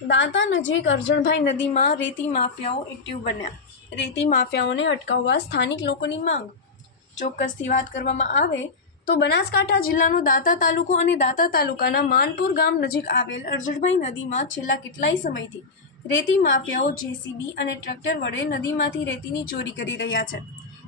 દાંતા નજીક અરજણભાઈ નદીમાં રેતી માફિયાઓ એક્ટિવ બન્યા. રેતી માફિયાઓને અટકાવવા સ્થાનિક લોકોની માંગ. ચોક્કસથી વાત કરવામાં આવે તો બનાસકાંઠા જિલ્લાનો દાંતા તાલુકો અને દાંતા તાલુકાના માનપુર ગામ નજીક આવેલ અરજણભાઈ નદીમાં છેલ્લા કેટલાય સમયથી રેતી માફિયાઓ જેસીબી અને ટ્રેક્ટર વડે નદીમાંથી રેતીની ચોરી કરી રહ્યા છે.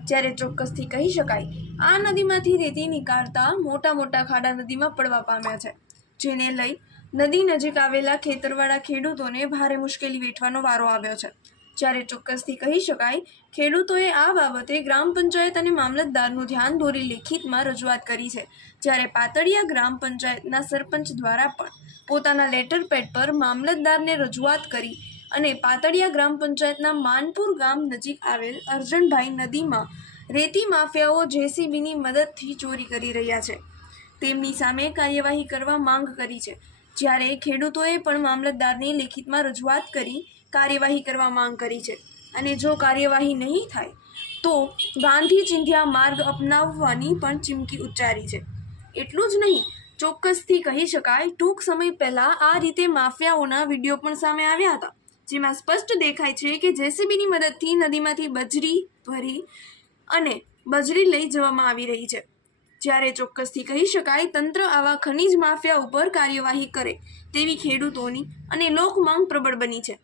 જ્યારે ચોક્કસથી કહી શકાય, આ નદીમાંથી રેતી નીકાળતા મોટા મોટા ખાડા નદીમાં પડવા પામ્યા છે. જેને લઈ નદી નજીક આવેલા ખેતરવાળા ખેડૂતોને ભારે મુશ્કેલી વેઠવાનો વારો આવ્યો છે. જ્યારે ચોક્કસથી કહી શકાય, ખેડૂતોએ આ બાબતે ગ્રામ પંચાયત અને મામલતદારનું ધ્યાન દોરી લેખિતમાં રજૂઆત કરી છે. જ્યારે પાતળિયા ગ્રામ પંચાયતના સરપંચ દ્વારા પણ પોતાના લેટર પેડ પર મામલતદારને રજૂઆત કરી અને પાતળિયા ગ્રામ પંચાયતના માનપુર ગામ નજીક આવેલ અર્જણભાઈ નદીમાં રેતી માફિયાઓ જેસીબીની મદદથી ચોરી કરી રહ્યા છે. તેમની સામે કાર્યવાહી કરવા માંગ કરી છે. જ્યારે ખેડૂતોએ પણ મામલતદારની લેખિતમાં રજૂઆત કરી કાર્યવાહી કરવા માંગ કરી છે. અને જો કાર્યવાહી નહીં થાય, તો ગાંધી ચિંધ્યા માર્ગ અપનાવવાની પણ ચીમકી ઉચ્ચારી છે. એટલું જ નહીં, ચોક્કસથી કહી શકાય, ટૂંક સમય પહેલાં આ રીતે માફિયાઓના વીડિયો પણ સામે આવ્યા હતા, જેમાં સ્પષ્ટ દેખાય છે કે જેસીબીની મદદથી નદીમાંથી બજરી ભરી અને બજરી લઈ જવામાં આવી રહી છે. જ્યારે ચોક્કસથી કહી શકાય, તંત્ર આવા ખનીજ માફિયા ઉપર કાર્યવાહી કરે તેવી ખેડૂતોની અને લોકમાંગ પ્રબળ બની છે.